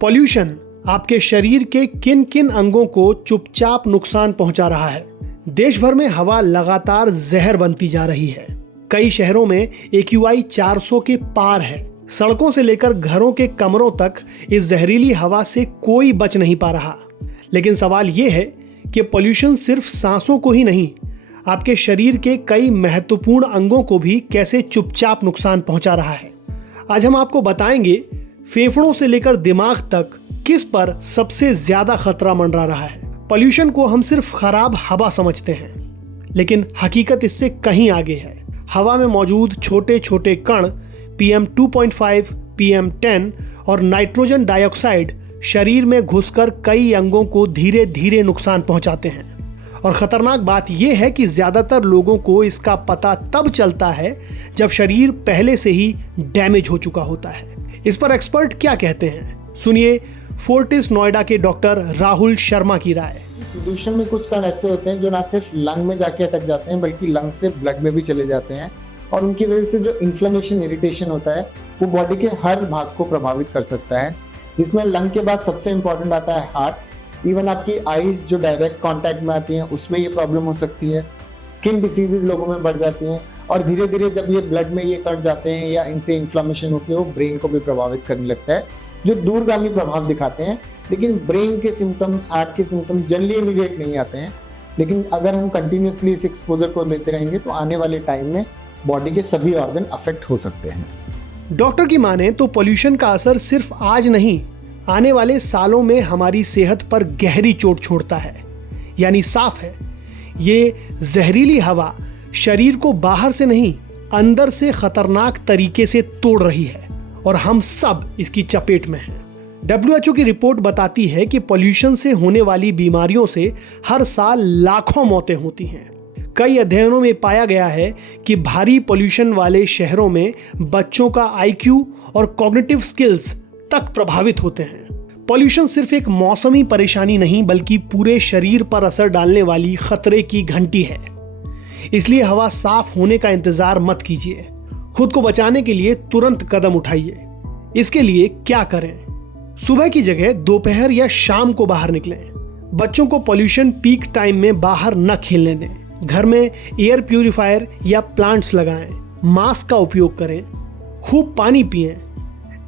Pollution आपके शरीर के किन किन अंगों को चुपचाप नुकसान पहुंचा रहा है। देश भर में हवा लगातार जहर बनती जा रही है। कई शहरों में AQI 400 के पार है। सड़कों से लेकर घरों के कमरों तक इस जहरीली हवा से कोई बच नहीं पा रहा। लेकिन सवाल ये है कि पॉल्यूशन सिर्फ सांसों को ही नहीं, आपके शरीर के कई महत्वपूर्ण अंगों को भी कैसे चुपचाप नुकसान पहुंचा रहा है। आज हम आपको बताएंगे फेफड़ों से लेकर दिमाग तक किस पर सबसे ज्यादा खतरा मंडरा रहा है। पॉल्यूशन को हम सिर्फ खराब हवा समझते हैं, लेकिन हकीकत इससे कहीं आगे है। हवा में मौजूद छोटे छोटे कण PM 2.5, PM 10 और नाइट्रोजन डाइऑक्साइड शरीर में घुसकर कई अंगों को धीरे धीरे नुकसान पहुंचाते हैं। और खतरनाक बात यह है कि ज्यादातर लोगों को इसका पता तब चलता है जब शरीर पहले से ही डैमेज हो चुका होता है। इस पर एक्सपर्ट क्या कहते हैं, सुनिए फोर्टिस नोएडा के डॉक्टर राहुल शर्मा की राय। प्रदूषण में कुछ कण ऐसे होते हैं जो ना सिर्फ लंग में जाके अटक जाते हैं बल्कि लंग से ब्लड में भी चले जाते हैं, और उनकी वजह से जो इन्फ्लेमेशन, इरिटेशन होता है वो बॉडी के हर भाग को प्रभावित कर सकता है। जिसमें लंग के बाद सबसे इंपॉर्टेंट आता है हार्ट। इवन आपकी आईज जो डायरेक्ट कांटेक्ट में आती हैं उसमें ये प्रॉब्लम हो सकती है। स्किन डिसीजेज लोगों में बढ़ जाती हैं, और धीरे धीरे जब ये ब्लड में ये कट जाते हैं या इनसे इन्फ्लेमेशन होती है वो ब्रेन को भी प्रभावित करने लगता है, जो दूरगामी प्रभाव दिखाते हैं। लेकिन ब्रेन के सिम्टम्स, हार्ट के सिम्टम्स जनरली इमीडिएट नहीं आते हैं, लेकिन अगर हम कंटिन्यूसली इस एक्सपोजर को लेते रहेंगे तो आने वाले टाइम में बॉडी के सभी ऑर्गन अफेक्ट हो सकते हैं। डॉक्टर की माने तो पॉल्यूशन का असर सिर्फ आज नहीं, आने वाले सालों में हमारी सेहत पर गहरी चोट छोड़ता है। यानी साफ है, ये जहरीली हवा शरीर को बाहर से नहीं, अंदर से खतरनाक तरीके से तोड़ रही है, और हम सब इसकी चपेट में हैं। WHO की रिपोर्ट बताती है कि पॉल्यूशन से होने वाली बीमारियों से हर साल लाखों मौतें होती हैं। कई अध्ययनों में पाया गया है कि भारी पॉल्यूशन वाले शहरों में बच्चों का IQ और कॉग्निटिव स्किल्स तक प्रभावित होते हैं। पॉल्यूशन सिर्फ एक मौसमी परेशानी नहीं बल्कि पूरे शरीर पर असर डालने वाली खतरे की घंटी है। इसलिए हवा साफ होने का इंतजार मत कीजिए। खुद को बचाने के लिए तुरंत कदम उठाइए। इसके लिए क्या करें? सुबह की जगह दोपहर या शाम को बाहर निकलें। बच्चों को पॉल्यूशन पीक टाइम में बाहर न खेलने दें। घर में एयर प्यूरिफायर या प्लांट्स लगाएं। मास्क का उपयोग करें। खूब पानी पिएं।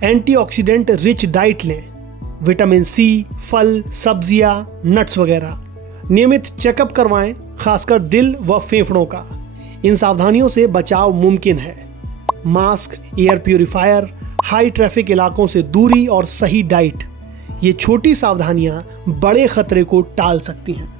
एंटीऑक्सीडेंट रिच डाइट लें। विटामिन C, फल, सब्जियां, नट्स वगैरह। नियमित चेकअप करवाएं, खासकर दिल व फेफड़ों का। इन सावधानियों से बचाव मुमकिन है। Mask, air purifier, high traffic इलाकों से दूरी और सही डाइट, ये छोटी सावधानियां बड़े खतरे को टाल सकती हैं।